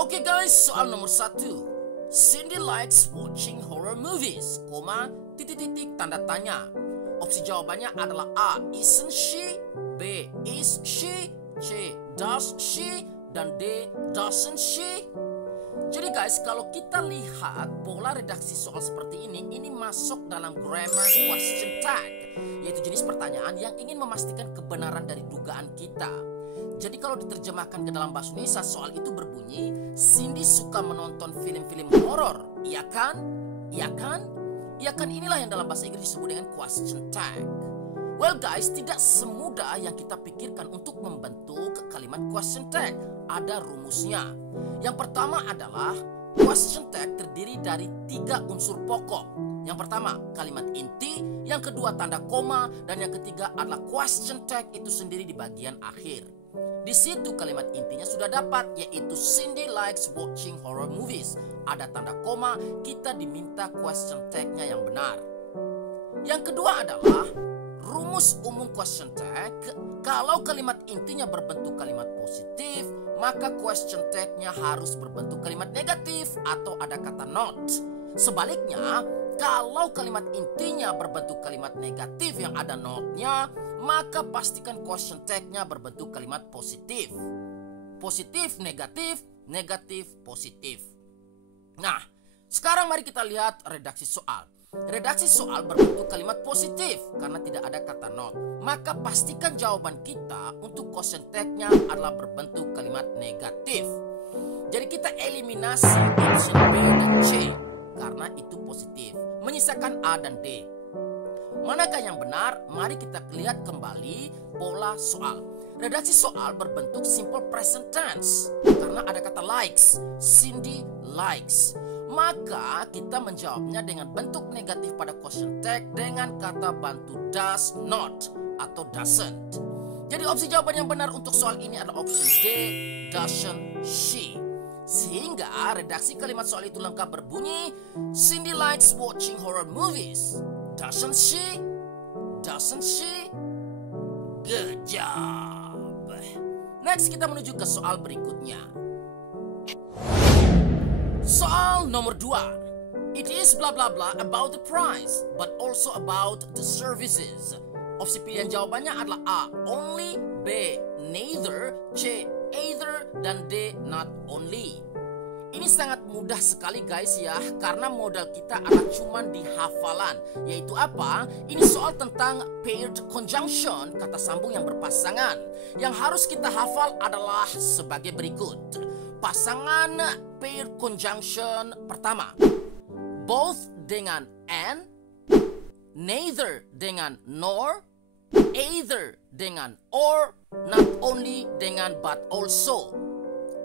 Oke guys, soal nomor 1. Cindy likes watching horror movies, titik-titik tanda tanya. Opsi jawabannya adalah A. Isn't she? B. Is she? C. Does she? Dan D. Doesn't she? Jadi guys, kalau kita lihat pola redaksi soal seperti ini masuk dalam grammar question tag, yaitu jenis pertanyaan yang ingin memastikan kebenaran dari dugaan kita. Jadi kalau diterjemahkan ke dalam bahasa Indonesia, soal itu berbunyi, Cindy suka menonton film-film horor, iya kan? Iya kan? Iya kan, inilah yang dalam bahasa Inggris disebut dengan question tag. Well guys, tidak semudah yang kita pikirkan untuk membentuk kalimat question tag. Ada rumusnya. Yang pertama adalah question tag terdiri dari 3 unsur pokok. Yang pertama kalimat inti, yang kedua tanda koma, dan yang ketiga adalah question tag itu sendiri di bagian akhir. Di situ kalimat intinya sudah dapat, yaitu Cindy likes watching horror movies. Ada tanda koma, kita diminta question tag-nya yang benar. Yang kedua adalah rumus umum question tag. Kalau kalimat intinya berbentuk kalimat positif, maka question tag-nya harus berbentuk kalimat negatif atau ada kata not. Sebaliknya, kalau kalimat intinya berbentuk kalimat negatif yang ada not-nya, maka pastikan question tag-nya berbentuk kalimat positif. Positif, negatif, negatif, positif. Nah, sekarang mari kita lihat redaksi soal. Redaksi soal berbentuk kalimat positif karena tidak ada kata not. Maka pastikan jawaban kita untuk question tag-nya adalah berbentuk kalimat negatif. Jadi kita eliminasi option B dan C karena itu positif, menyisakan A dan D. Manakah yang benar? Mari kita lihat kembali pola soal. Redaksi soal berbentuk simple present tense karena ada kata likes. Cindy likes. Maka kita menjawabnya dengan bentuk negatif pada question tag dengan kata bantu does not atau doesn't. Jadi opsi jawaban yang benar untuk soal ini adalah option D, doesn't she. Sehingga redaksi kalimat soal itu lengkap berbunyi, Cindy likes watching horror movies. Doesn't she? Doesn't she? Good job. Next kita menuju ke soal berikutnya. Soal nomor 2. It is blah blah blah about the price, but also about the services. Opsi pilihan jawabannya adalah A. Only, B. Neither, C. Either, dan D. Not only. Ini sangat mudah sekali guys ya, karena modal kita adalah cuman di hafalan. Yaitu apa? Ini soal tentang paired conjunction, kata sambung yang berpasangan. Yang harus kita hafal adalah sebagai berikut. Pasangan paired conjunction pertama, both dengan and, neither dengan nor, either dengan or, not only dengan but also.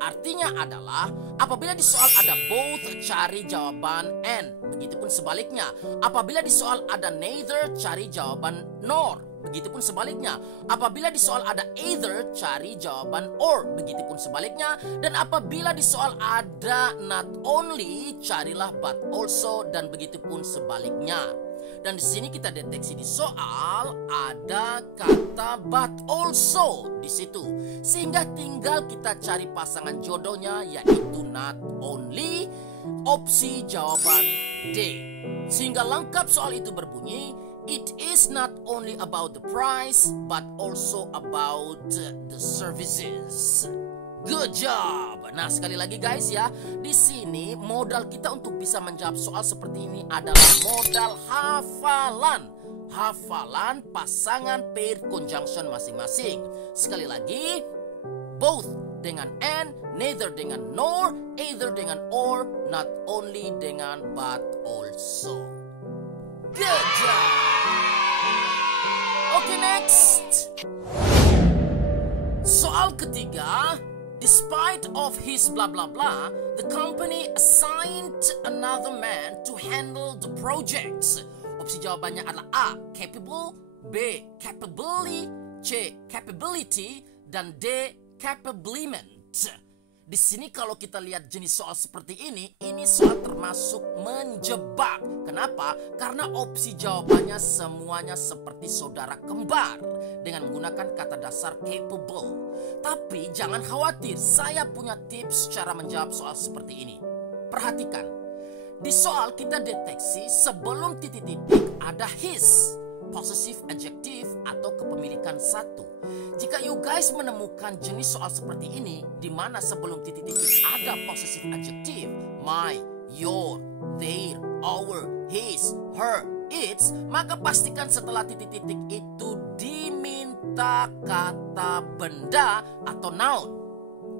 Artinya adalah apabila di soal ada both, cari jawaban and. Begitupun sebaliknya, apabila di soal ada neither, cari jawaban nor. Begitupun sebaliknya, apabila di soal ada either, cari jawaban or. Begitupun sebaliknya, dan apabila di soal ada not only, carilah but also, dan begitupun sebaliknya. Dan di sini kita deteksi di soal ada kata but also di situ, sehingga tinggal kita cari pasangan jodohnya yaitu not only, opsi jawaban D. Sehingga lengkap soal itu berbunyi, it is not only about the price but also about the services. Good job. Nah, sekali lagi guys ya, di sini modal kita untuk bisa menjawab soal seperti ini adalah modal hafalan. Hafalan pasangan paired conjunction masing-masing. Sekali lagi, both dengan and, neither dengan nor, either dengan or, not only dengan but also. Good job. Oke, next. Soal ketiga. Despite of his blah blah blah, the company assigned another man to handle the projects. Opsi jawabannya adalah A. Capable, B. Capability, C. Capability, dan D. Capabiliment. Di sini kalau kita lihat jenis soal seperti ini soal termasuk menjebak. Kenapa? Karena opsi jawabannya semuanya seperti saudara kembar dengan menggunakan kata dasar capable. Tapi jangan khawatir, saya punya tips cara menjawab soal seperti ini. Perhatikan, di soal kita deteksi sebelum titik-titik ada his, possessive adjective atau kepemilikan satu. Jika you guys menemukan jenis soal seperti ini di mana sebelum titik-titik ada possessive adjective, my, your, their, our, his, her, its, maka pastikan setelah titik-titik itu diminta kata benda atau noun.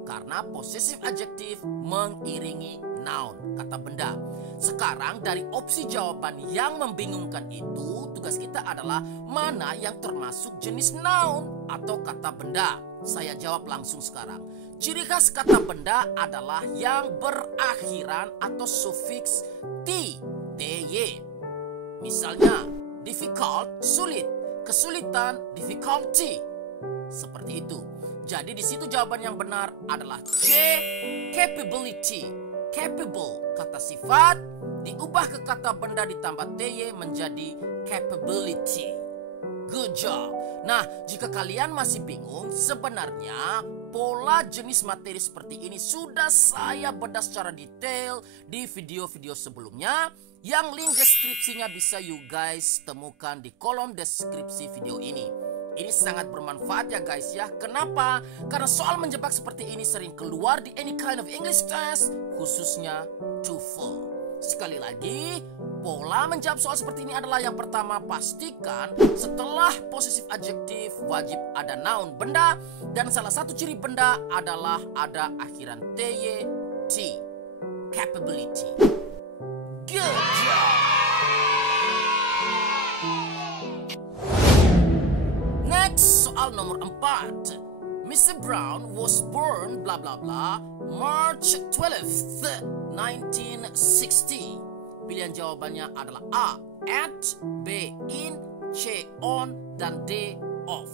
Karena possessive adjective mengiringi noun, kata benda. Sekarang dari opsi jawaban yang membingungkan itu, tugas kita adalah mana yang termasuk jenis noun atau kata benda. Saya jawab langsung sekarang. Ciri khas kata benda adalah yang berakhiran atau sufiks ty, ty. Misalnya, difficult, sulit, kesulitan, difficulty. Seperti itu. Jadi di situ jawaban yang benar adalah C, capability. Capable, kata sifat, diubah ke kata benda ditambah ty menjadi capability. Good job. Nah, jika kalian masih bingung, sebenarnya pola jenis materi seperti ini sudah saya bedah secara detail di video-video sebelumnya, yang link deskripsinya bisa you guys temukan di kolom deskripsi video ini. Ini sangat bermanfaat ya guys ya. Kenapa? Karena soal menjebak seperti ini sering keluar di any kind of English test, khususnya TOEFL. Sekali lagi, pola menjawab soal seperti ini adalah yang pertama, pastikan setelah possessive adjective wajib ada noun benda, dan salah satu ciri benda adalah ada akhiran ty, t, capability. Good job. Next, soal nomor 4. Mr. Brown was born bla bla bla March 12th, 1960. Pilihan jawabannya adalah A, at, B, in, C, on, dan D, off.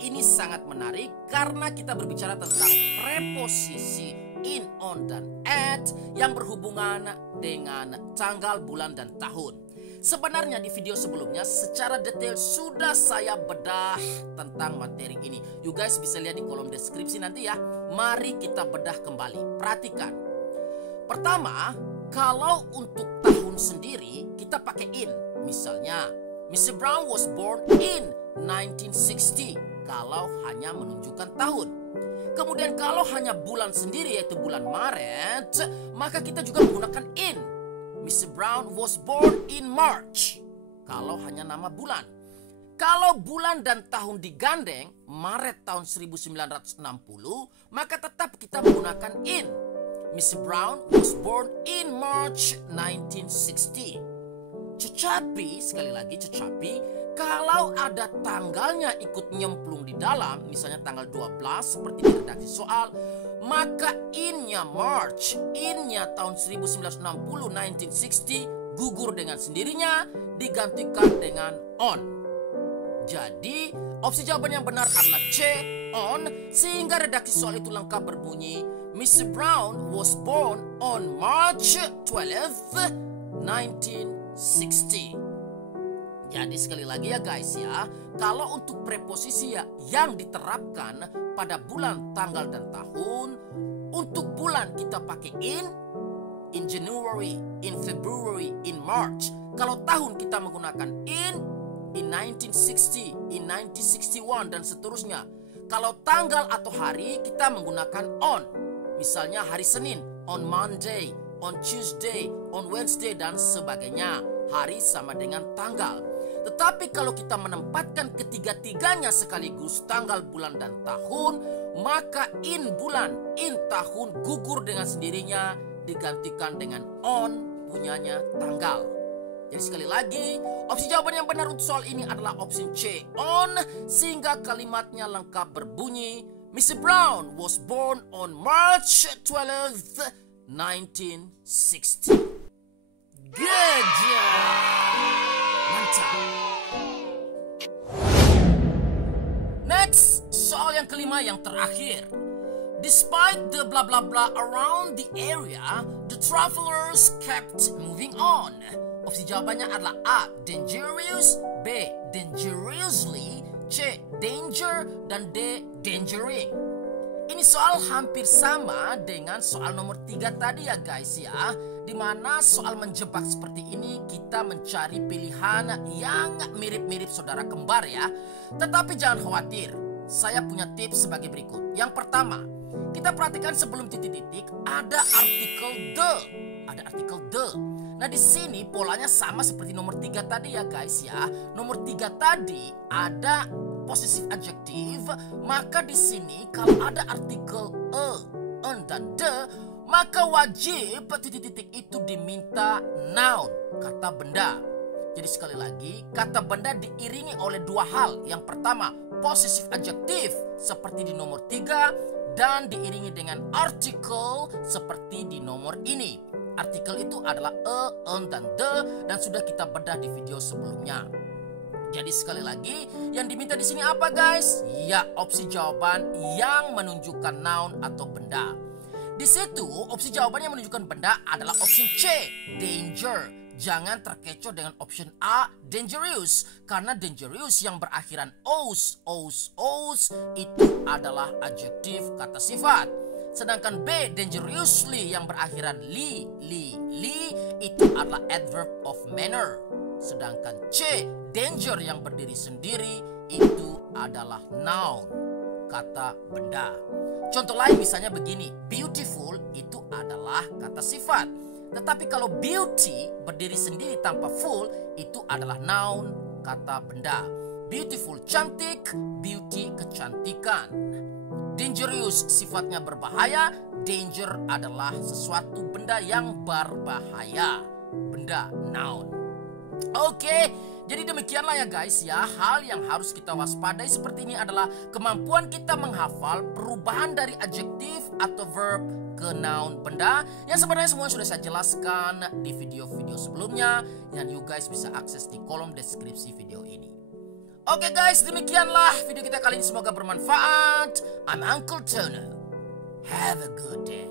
Ini sangat menarik karena kita berbicara tentang preposisi in, on, dan at yang berhubungan dengan tanggal, bulan, dan tahun. Sebenarnya di video sebelumnya secara detail sudah saya bedah tentang materi ini. You guys bisa lihat di kolom deskripsi nanti ya. Mari kita bedah kembali. Perhatikan. Pertama, kalau untuk tahun sendiri kita pakai in. Misalnya, Mr. Brown was born in 1960. Kalau hanya menunjukkan tahun. Kemudian kalau hanya bulan sendiri yaitu bulan Maret, maka kita juga menggunakan in. Mr. Brown was born in March. Kalau hanya nama bulan. Kalau bulan dan tahun digandeng, Maret tahun 1960, maka tetap kita menggunakan in. Mr. Brown was born in March 1960. Tetapi, sekali lagi tetapi, kalau ada tanggalnya ikut nyemplung di dalam, misalnya tanggal 12 seperti di redaksi soal, maka in-nya March, in-nya tahun 1960, 1960 gugur dengan sendirinya, digantikan dengan on. Jadi, opsi jawaban yang benar adalah C, on, sehingga redaksi soal itu lengkap berbunyi, Mr. Brown was born on March 12th, 1960. Jadi sekali lagi ya guys ya, kalau untuk preposisi ya yang diterapkan pada bulan, tanggal, dan tahun, untuk bulan kita pakai in January, in February, in March. Kalau tahun kita menggunakan in 1960, in 1961, dan seterusnya. Kalau tanggal atau hari kita menggunakan on. Misalnya hari Senin, on Monday, on Tuesday, on Wednesday, dan sebagainya. Hari sama dengan tanggal. Tetapi kalau kita menempatkan ketiga-tiganya sekaligus tanggal, bulan, dan tahun, maka in bulan, in tahun gugur dengan sendirinya, digantikan dengan on punyanya tanggal. Jadi sekali lagi, opsi jawaban yang benar untuk soal ini adalah opsi C, on, sehingga kalimatnya lengkap berbunyi, Mr. Brown was born on March 12th, 1960. Good job! Mantap! Next, soal yang kelima yang terakhir. Despite the blah blah blah around the area, the travelers kept moving on. Opsi jawabannya adalah A. Dangerous, B. Dangerously, C. Danger, dan D. Dangering. Ini soal hampir sama dengan soal nomor 3 tadi ya guys ya. Dimana soal menjebak seperti ini kita mencari pilihan yang mirip-mirip saudara kembar ya. Tetapi jangan khawatir, saya punya tips sebagai berikut. Yang pertama, kita perhatikan sebelum titik-titik ada artikel the. Ada artikel the. Nah di sini polanya sama seperti nomor 3 tadi ya guys ya. Nomor 3 tadi ada possessive adjective, maka di sini kalau ada artikel an dan the, maka wajib titik-titik itu diminta noun, kata benda. Jadi sekali lagi, kata benda diiringi oleh dua hal. Yang pertama, possessive adjective seperti di nomor 3 dan diiringi dengan artikel seperti di nomor ini. Artikel itu adalah an dan the dan sudah kita bedah di video sebelumnya. Jadi sekali lagi, yang diminta di sini apa guys? Ya, opsi jawaban yang menunjukkan noun atau benda. Di situ, opsi jawaban yang menunjukkan benda adalah opsi C, danger. Jangan terkecoh dengan opsi A, dangerous. Karena dangerous yang berakhiran os itu adalah adjektif kata sifat. Sedangkan B, dangerously yang berakhiran li itu adalah adverb of manner. Sedangkan C, danger yang berdiri sendiri itu adalah noun, kata benda. Contoh lain misalnya begini, beautiful itu adalah kata sifat. Tetapi kalau beauty berdiri sendiri tanpa full itu adalah noun, kata benda. Beautiful cantik, beauty kecantikan. Dangerous sifatnya berbahaya, danger adalah sesuatu benda yang berbahaya, benda noun. Oke, jadi demikianlah ya guys ya. Hal yang harus kita waspadai seperti ini adalah kemampuan kita menghafal perubahan dari adjektif atau verb ke noun benda, yang sebenarnya semua sudah saya jelaskan di video-video sebelumnya yang you guys bisa akses di kolom deskripsi video ini. Oke guys, demikianlah video kita kali ini, semoga bermanfaat. I'm Uncle Tono. Have a good day.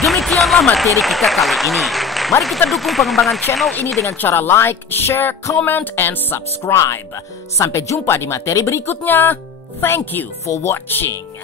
Demikianlah materi kita kali ini. Mari kita dukung pengembangan channel ini dengan cara like, share, comment, and subscribe. Sampai jumpa di materi berikutnya. Thank you for watching.